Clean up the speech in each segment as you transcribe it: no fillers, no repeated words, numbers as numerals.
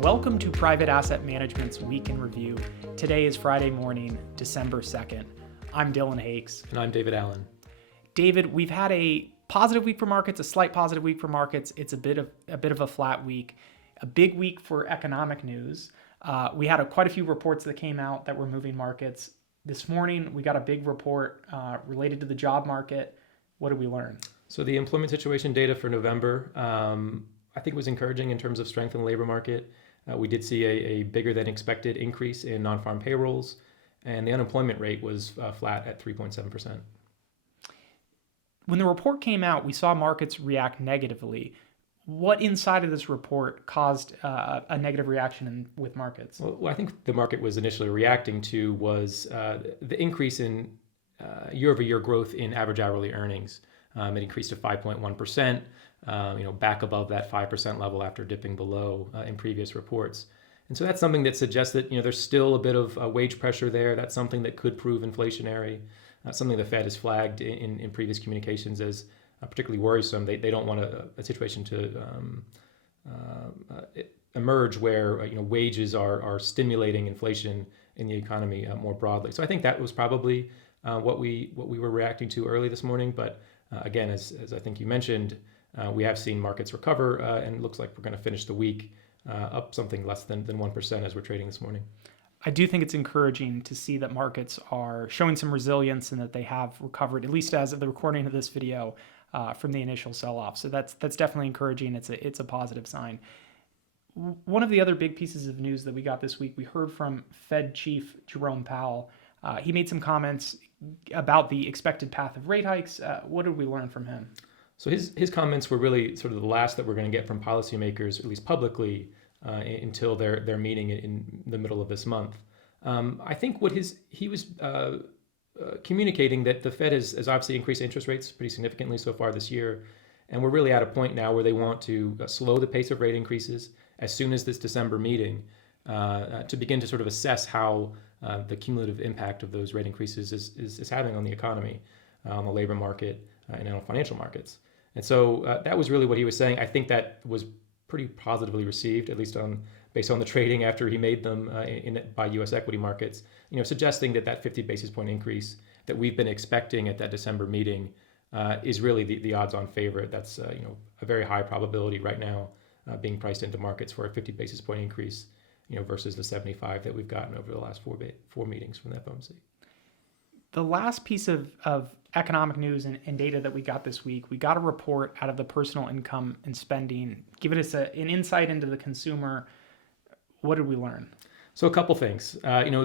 Welcome to Private Asset Management's Week in Review. Today is Friday morning, December 2nd. I'm Dillon Hakes. And I'm David Allen. David, we've had a positive week for markets, a slight positive week for markets. It's a bit of a flat week, a big week for economic news. We had quite a few reports that came out that were moving markets. This morning, we got a big report related to the job market. What did we learn? So the employment situation data for November, I think was encouraging in terms of strength in the labor market. We did see a bigger than expected increase in non-farm payrolls, and the unemployment rate was flat at 3.7%. When the report came out, we saw markets react negatively. What inside of this report caused a negative reaction with markets? Well, what I think the market was initially reacting to was the increase in year-over-year growth in average hourly earnings. It increased to 5.1%, back above that 5% level after dipping below in previous reports. And so that's something that suggests that there's still a bit of wage pressure there. That's something that could prove inflationary. Something the Fed has flagged in previous communications as particularly worrisome. They don't want a situation to emerge where wages are stimulating inflation in the economy more broadly. So I think that was probably what we were reacting to early this morning. But again, as I think you mentioned, we have seen markets recover, and it looks like we're going to finish the week up something less than 1% as we're trading this morning. I do think it's encouraging to see that markets are showing some resilience and that they have recovered, at least as of the recording of this video, from the initial sell-off. So that's definitely encouraging. It's a positive sign. One of the other big pieces of news that we got this week, we heard from Fed Chief Jerome Powell. He made some comments about the expected path of rate hikes. What did we learn from him? So his comments were really sort of the last that we're going to get from policymakers, at least publicly, until their meeting in the middle of this month. I think he was communicating that the Fed has obviously increased interest rates pretty significantly so far this year, and we're really at a point now where they want to slow the pace of rate increases as soon as this December meeting to begin to sort of assess how the cumulative impact of those rate increases is having on the economy, on the labor market, and on financial markets. And so that was really what he was saying. I think that was pretty positively received, at least based on the trading after he made them by U.S. equity markets, suggesting that 50 basis point increase that we've been expecting at that December meeting is really the odds-on favorite. That's a very high probability right now being priced into markets for a 50 basis point increase, versus the 75 that we've gotten over the last four meetings from the FOMC. The last piece of economic news and data that we got this week, we got a report out of the personal income and spending, giving us an insight into the consumer. What did we learn? So a couple things.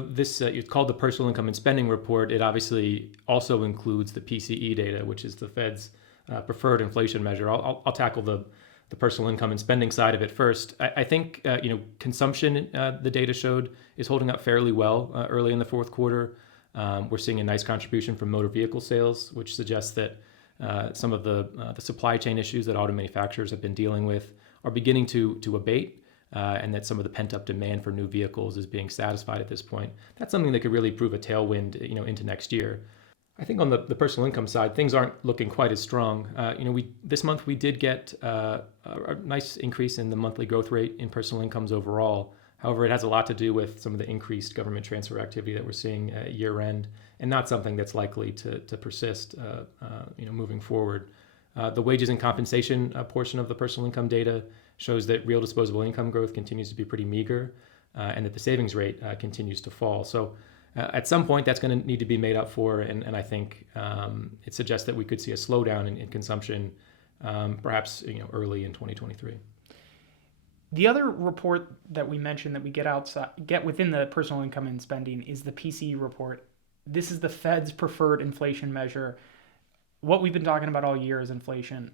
This it's called the Personal Income and Spending Report. It obviously also includes the PCE data, which is the Fed's preferred inflation measure. I'll tackle the personal income and spending side of it first. I think consumption, the data showed, is holding up fairly well early in the fourth quarter. We're seeing a nice contribution from motor vehicle sales, which suggests that some of the supply chain issues that auto manufacturers have been dealing with are beginning to abate, and that some of the pent-up demand for new vehicles is being satisfied at this point. That's something that could really prove a tailwind, into next year. I think on the personal income side, things aren't looking quite as strong. This month we did get a nice increase in the monthly growth rate in personal incomes overall. However, it has a lot to do with some of the increased government transfer activity that we're seeing at year end, and not something that's likely to persist, moving forward. The wages and compensation portion of the personal income data shows that real disposable income growth continues to be pretty meager, and that the savings rate continues to fall. So at some point, that's going to need to be made up for, and I think it suggests that we could see a slowdown in consumption, perhaps early in 2023. The other report that we mentioned that we get within the personal income and spending is the PCE report. This is the Fed's preferred inflation measure. What we've been talking about all year is inflation.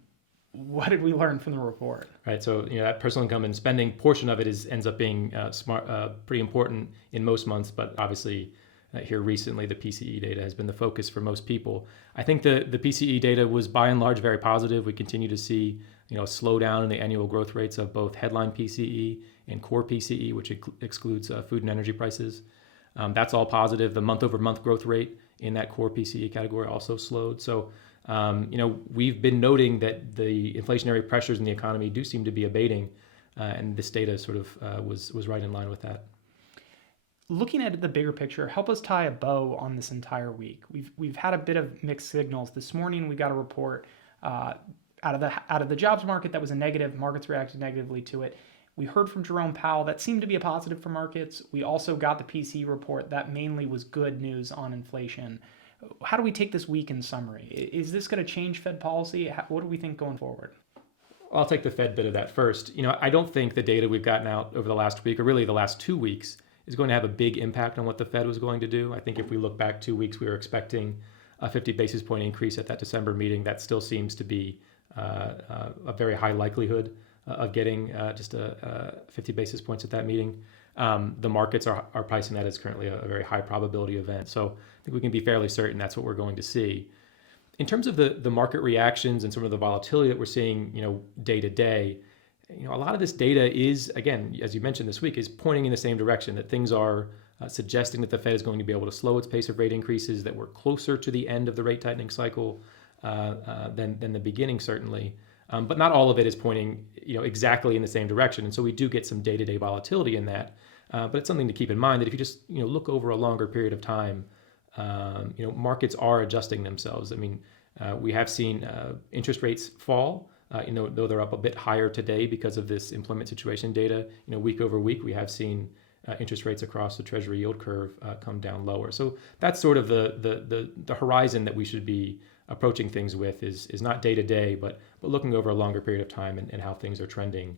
What did we learn from the report? Right. So that personal income and spending portion of it ends up being pretty important in most months, but obviously here recently the PCE data has been the focus for most people. I think the PCE data was by and large very positive. We continue to see a slowdown in the annual growth rates of both headline PCE and core PCE, which excludes food and energy prices. That's all positive. The month-over-month growth rate in that core PCE category also slowed. So, we've been noting that the inflationary pressures in the economy do seem to be abating. and this data sort of was right in line with that. Looking at the bigger picture, help us tie a bow on this entire week. We've had a bit of mixed signals. This morning we got a report out of the jobs market that was a negative. Markets reacted negatively to it. We heard from Jerome Powell that seemed to be a positive for markets. We also got the PCE report that mainly was good news on inflation. How do we take this week in summary? Is this going to change Fed policy? What do we think going forward? I'll take the Fed bit of that first. I don't think the data we've gotten out over the last week, or really the last 2 weeks, is going to have a big impact on what the Fed was going to do. I think if we look back 2 weeks, we were expecting a 50 basis point increase at that December meeting. That still seems to be a very high likelihood of getting just 50 basis points at that meeting. The markets are pricing that as currently a very high probability event. So I think we can be fairly certain that's what we're going to see. In terms of the market reactions and some of the volatility that we're seeing, day to day, a lot of this data is, again, as you mentioned this week, is pointing in the same direction, that things are suggesting that the Fed is going to be able to slow its pace of rate increases, that we're closer to the end of the rate tightening cycle than the beginning, certainly. But not all of it is pointing, exactly in the same direction. And so we do get some day-to-day volatility in that. But it's something to keep in mind that if you just, look over a longer period of time, markets are adjusting themselves. I mean, we have seen interest rates fall. Though they're up a bit higher today because of this employment situation data, week over week, we have seen interest rates across the Treasury yield curve come down lower. So that's sort of the horizon that we should be approaching things with is not day to day, but looking over a longer period of time and how things are trending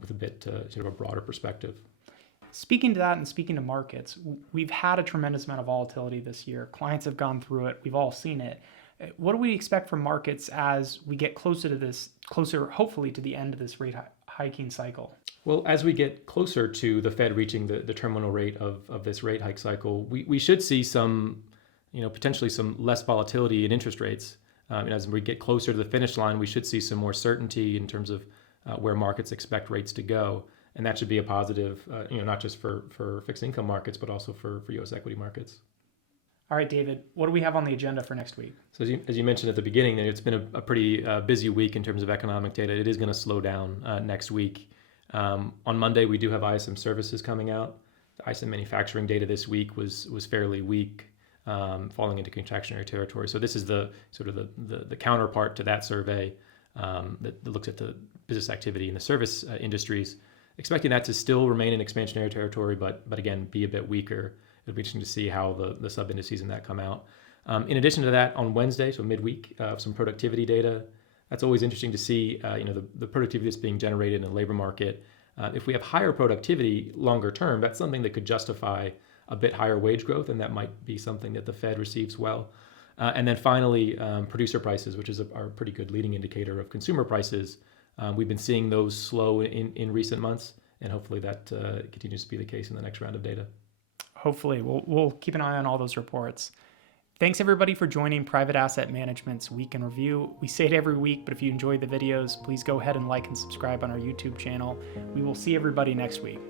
with a bit sort of a broader perspective. Speaking to that and speaking to markets, we've had a tremendous amount of volatility this year. Clients have gone through it. We've all seen it. What do we expect from markets as we get closer hopefully to the end of this rate hiking cycle? Well, as we get closer to the Fed reaching the terminal rate of this rate hike cycle, we should see some, potentially some less volatility in interest rates. And as we get closer to the finish line, we should see some more certainty in terms of where markets expect rates to go. And that should be a positive, not just for fixed income markets, but also for U.S. equity markets. All right, David, what do we have on the agenda for next week? So as you mentioned at the beginning, it's been a pretty busy week in terms of economic data. It is going to slow down next week. On Monday, we do have ISM services coming out. The ISM manufacturing data this week was fairly weak, falling into contractionary territory. So this is the sort of the counterpart to that survey that looks at the business activity in the service industries, expecting that to still remain in expansionary territory, but again, be a bit weaker. It'll be interesting to see how the sub-indices in that come out. In addition to that, on Wednesday, so midweek, some productivity data. That's always interesting to see, the productivity that's being generated in the labor market. If we have higher productivity longer term, that's something that could justify a bit higher wage growth, and that might be something that the Fed receives well. And then finally, producer prices, which is our pretty good leading indicator of consumer prices. We've been seeing those slow in recent months, and hopefully that continues to be the case in the next round of data. Hopefully. We'll keep an eye on all those reports. Thanks, everybody, for joining Private Asset Management's Week in Review. We say it every week, but if you enjoy the videos, please go ahead and like and subscribe on our YouTube channel. We will see everybody next week.